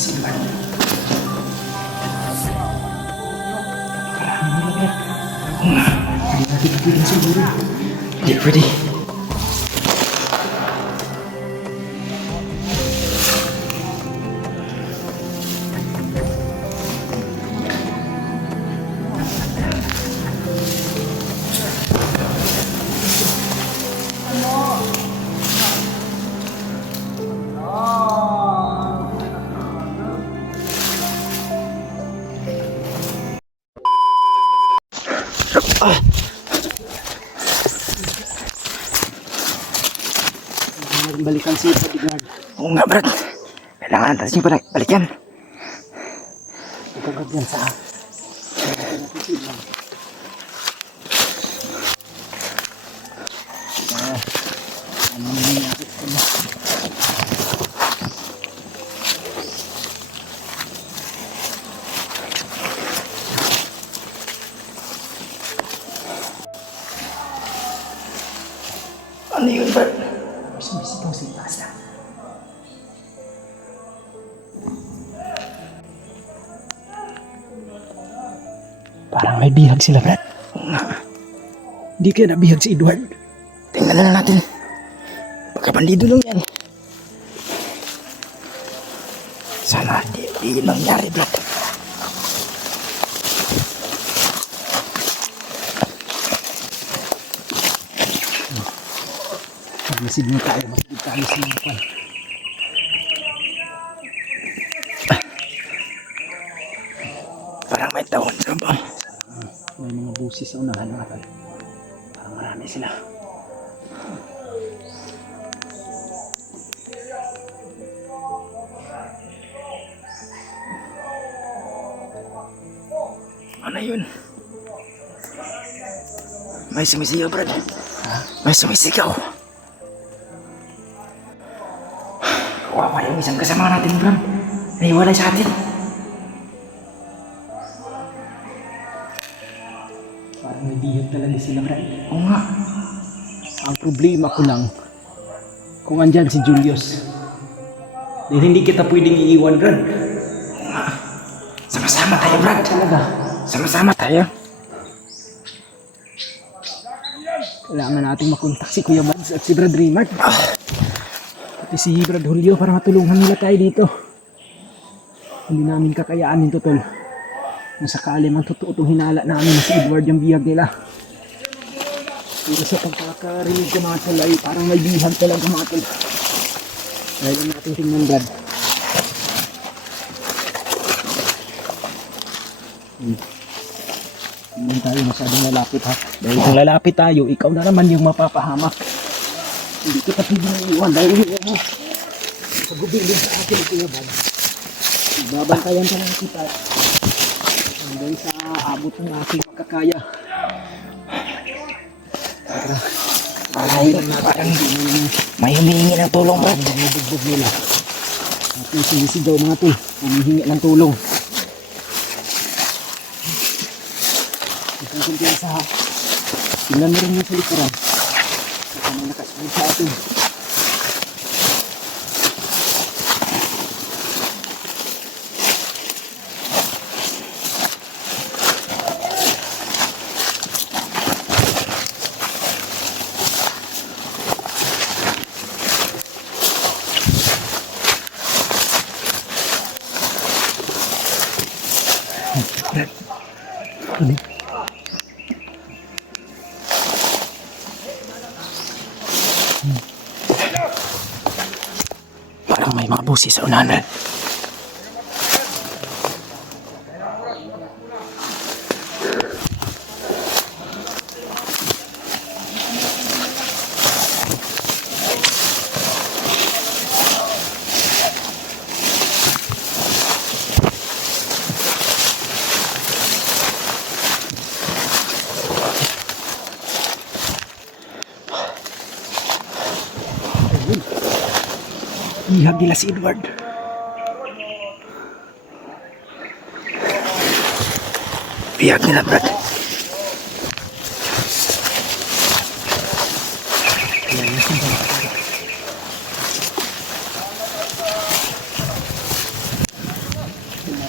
si Edward. Karami nila, Brad. Oo nga. Hindi natin pwedeng siguro. Hindi pwede. Balikan si Edward. Oo nga, Brad. Kailangan natin yung balikan. Ipagod yan sa ano yun, Brad? Sumisigaw sa itaas na. Parang may bihag sila, Brad. Oo nga. Hindi kaya nabihag si Edward. Tingnan na lang natin. Baka bandido lang yan. Sana di yun nangyari, Brad. Pag-isig mo tayo, magiging tayo sa mga pan. Parang may tawon sa ba? May mga busis sa unahan natin. Parang marami sila. Ano yun? May sumisigaw, Brad. Ha? May sumisigaw. Kawawa yung isang kasama natin, Brad. Naiwalay sa atin. Parang may bihag talaga sila, Brad. Oo nga. Ang problema ko lang, kung andyan si Julius, dahil hindi kita pwedeng iiwan, Brad. Oo nga. Sama-sama tayo, Brad. Talaga. Sama-sama tayo. Kailangan natin makontak si Kuya Mads at si Brad Raymart. Pati si Brad Julio para matulungan nila tayo dito. Hindi namin kakayaanin to, tol. Kung sakali man totoo itong hinala namin na si Edward yung bihag nila. Pero sa pagkakarinig ko, mga tol, ay parang may bihag talaga, mga tol. Dahil lang natin tingnan, Brad. Hindi tayo masyadong lalapit, ha. Dahil kung lalapit tayo, ikaw na naman yung mapapahamak. Hindi kita pwedeng iiwan dahil mo pag-ubilin sa akin, Kuya Bad. Babantayan pa lang kita hanggang sa abot ng aking makakaya. Parang may humihingi ng tulong, Brad. Bugbog nila at yung sinisigaw, mga tol, humihingi ng tulong. Isang kumpiyansa, ha. Tingnan mo rin yung sa likuran. Saka may nakasunod sa atin. Ano? Parang may mga busis sa unahan. Ihag nila si Edward. Ihag nila, Brad.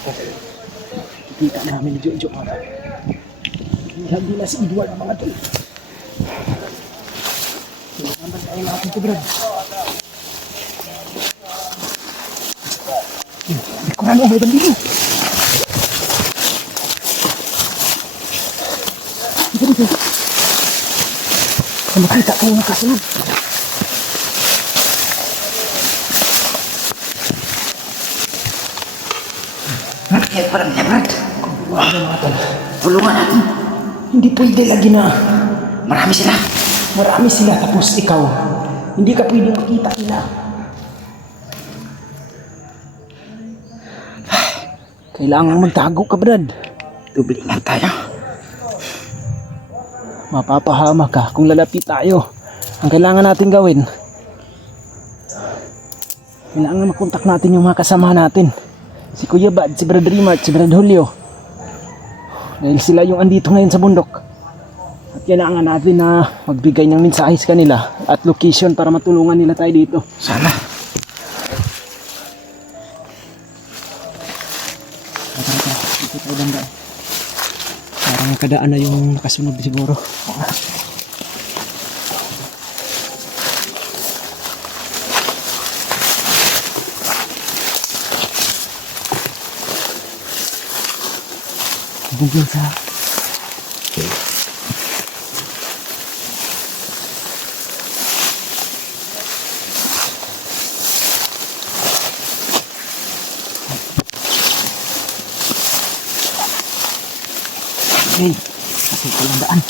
Kikita namin ni Jojo mga tol. Hindi na si Edward mga tol. Naman tayo natin ito Brad. Kurang mo may bandilo. Dito. Makita ko yung kasunod. Parang Brad. Tulungan natin. Hindi pwede lagi na. Marami sila. Marami sila tapos ikaw. Hindi ka pwede makita nila. Kailangan magtago ka, Brad. Dublingan tayo. Mapapahama ka kung lalapit tayo. Ang kailangan natin gawin, kailangan makontak natin yung mga kasama natin. Si Kuya Bad, si Brad Rimart, si Brad Julio. Dahil sila yung andito ngayon sa bundok. At kailangan natin na magbigay ng mensahe sa kanila at location para matulungan nila tayo dito. Sana. Dito tayo banda. Parang kadaan na yung nakasunod siguro. Bugyan sa okay, kasi palang daan.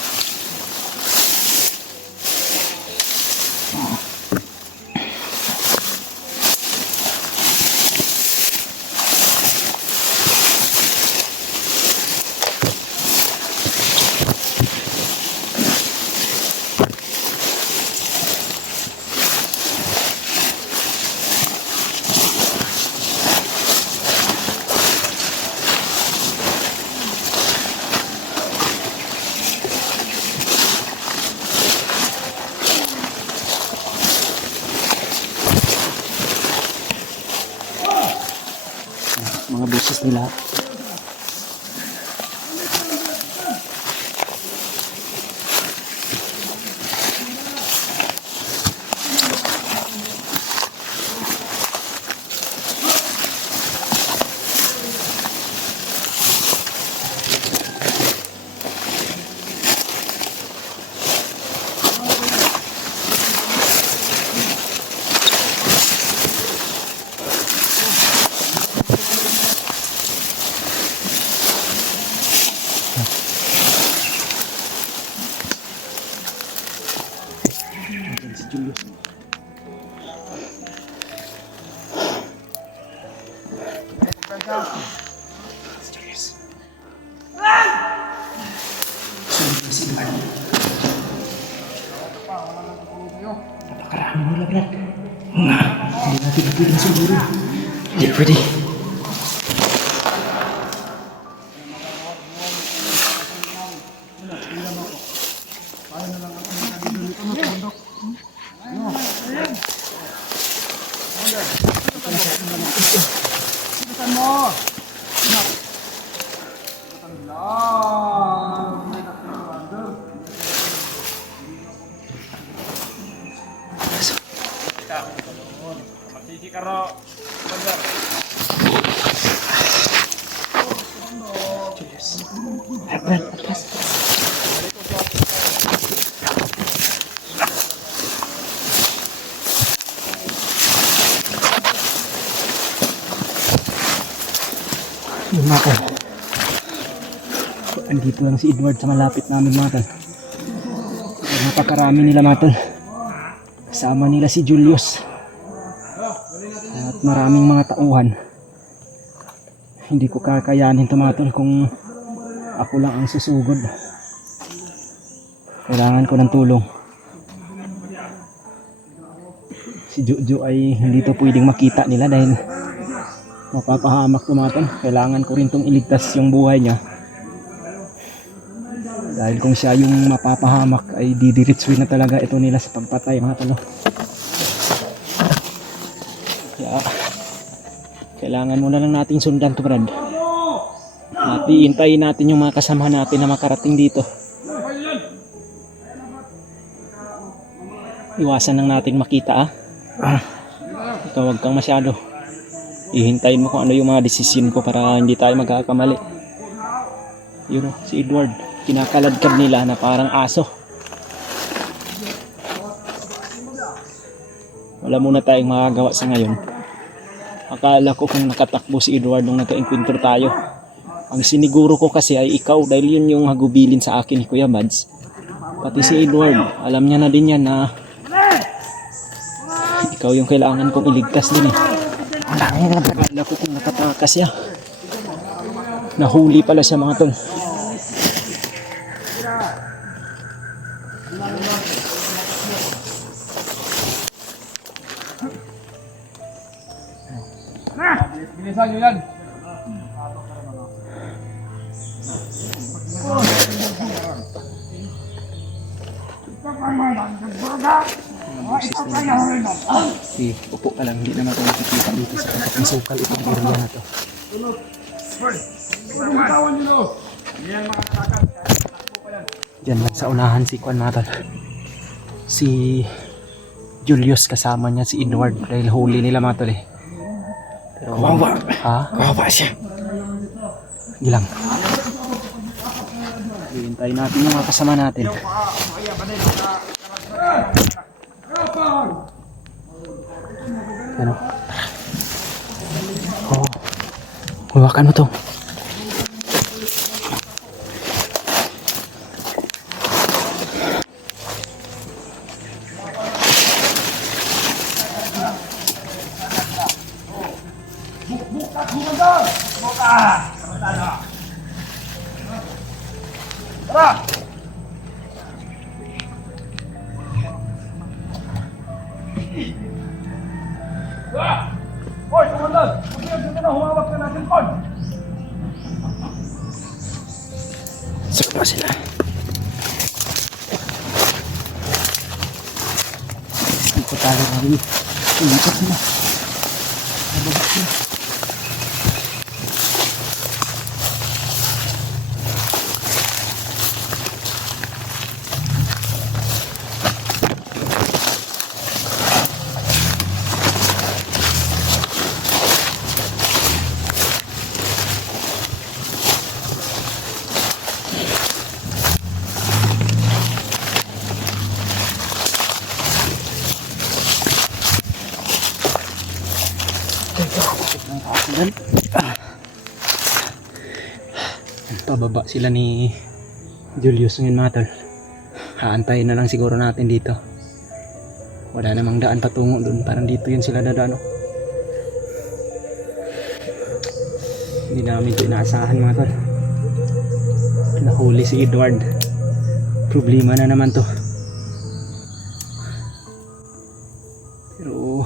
Mga boses nila. Si Julius. Napakarami nila, Brad. Hindi natin pwedeng siguro. Hindi pwede. Yung mga tol. Andito lang si Edward sa malapit namin mga tol. Napakarami nila mga tol. Kasama nila si Julius. At maraming mga tauhan. Hindi ko kakayanin ito mga tol kung ako lang ang susugod. Kailangan ko ng tulong. Si Jojo ay hindi to pwedeng makita nila dahil mapapahamak to mga tol. Kailangan ko rin tong iligtas yung buhay niya. Dahil kung siya yung mapapahamak ay didiretsuin na talaga ito nila sa pagpatay mga tol. Kaya kailangan muna lang nating sundan to Brad. At iintayin natin yung mga kasama natin na makarating dito. Iwasan lang natin makita Ikaw wag kang masyado. Ihintayin mo kung ano yung mga desisyon ko para hindi tayo magkakamali. Yun si Edward. Kinakaladkad nila na parang aso. Wala muna tayong magagawa sa ngayon. Akala ko kung nakatakbo si Edward nung nagka-encounter tayo. Ang siniguro ko kasi ay ikaw dahil yun yung hagubilin sa akin ni Kuya Mads. Pati si Edward, alam niya na din yan na ikaw yung kailangan kong iligtas din eh. Akala ko kung nakatakas siya. Nahuli pala siya mga tol. Bilisan nyo yan. Si upo ka lang, hindi naman ito nakikita dito sa kapatang sukal itong area na to. Diyan lang sa unahan si Kwan mga tol. Si Julius kasama niya si Edward dahil huli nila mga tol eh. Pero, Kawawa. ha? Kawawa siya. Gilang. Hihintayin natin yung mga kasama natin. Ano? Oh. Hawakan mo to. Hoy, tumundan! Huwag na humawak na natin, Kon! Sa ba sila? Ikot tayo kami. Ikot sila. Nababak sila. Pababa sila ni Julius ngayon mga tol. Haantayin na lang siguro natin dito. Wala namang daan patungo doon. Parang dito yun sila dadaan. Hindi namin ito inaasahan mga tol. Nahuli si Edward. Problema na naman to. Pero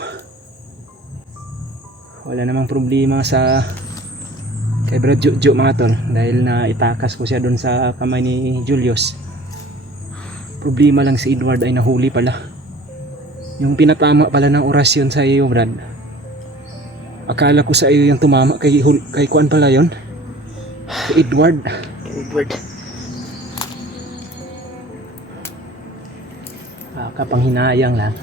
wala namang problema sa kay Brad Jojo mga tol dahil na itakas ko siya doon sa kamay ni Julius. Problema lang si Edward ay nahuli pala. Yung pinatama pala ng orasyon sa iyo Brad. Akala ko sa iyo yung tumama kay Kuan pala yon. Kay Edward. Edward. Kapanghinayang lang.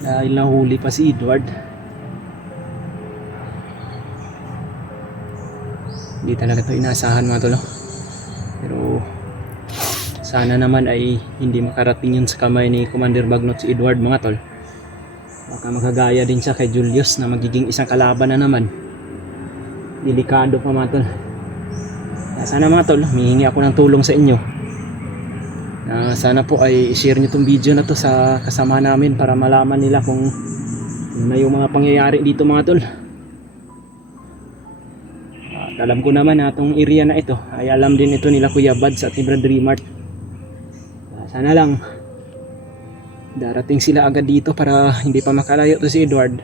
Dahil nahuli pa si Edward. Hindi talaga ito inaasahan mga tolo. Pero sana naman ay hindi makarating yun sa kamay ni Commander Bagnot si Edward mga tol. Baka makagaya din siya kay Julius na magiging isang kalaban na naman. Delikado pa mga tol. Kaya sana mga tol, humihingi ako ng tulong sa inyo. Sana po ay i-share nyo tong video na to sa kasama namin para malaman nila kung ano yung mga pangyayari dito mga tol. Alam ko naman na itong area na ito ay alam din ito nila Kuya Bads at ni Brad Remart. Sana lang darating sila agad dito para hindi pa makalayo to si Edward.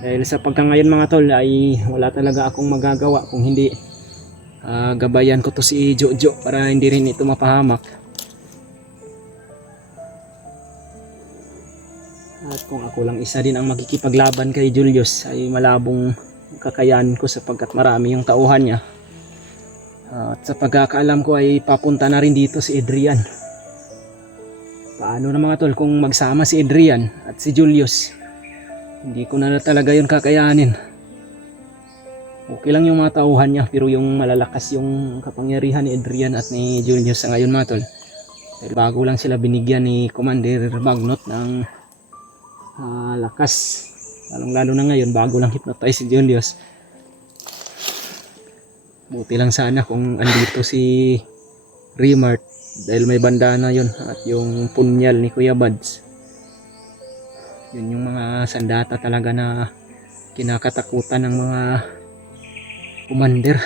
Dahil sa pagkangayon mga tol ay wala talaga akong magagawa kung hindi gabayan ko to si Jojo para hindi rin ito mapahamak. At kung ako lang isa din ang makikipaglaban kay Julius ay malabong kakayanin ko sapagkat marami yung tauhan niya. At sa pagkakaalam ko ay papunta na rin dito si Adrian. Paano na mga tol kung magsama si Adrian at si Julius? Hindi ko na talaga yun kakayanin. Okay lang yung mga tauhan niya, pero yung malalakas yung kapangyarihan ni Adrian at ni Julius sa ngayon mga tol. Dahil bago lang sila binigyan ni Commander Magnot ng lakas. Lalong-lalo na ngayon, bago lang hypnotize si Julius. Buti lang sana kung andito si Remart dahil may bandana yun at yung punyal ni Kuya Buds. Yun yung mga sandata talaga na kinakatakutan ng mga commander.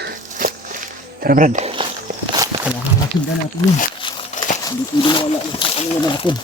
Tara, Brad. Kailangan masundan natin yun. Hindi pwede nawala yun sa kanila natin.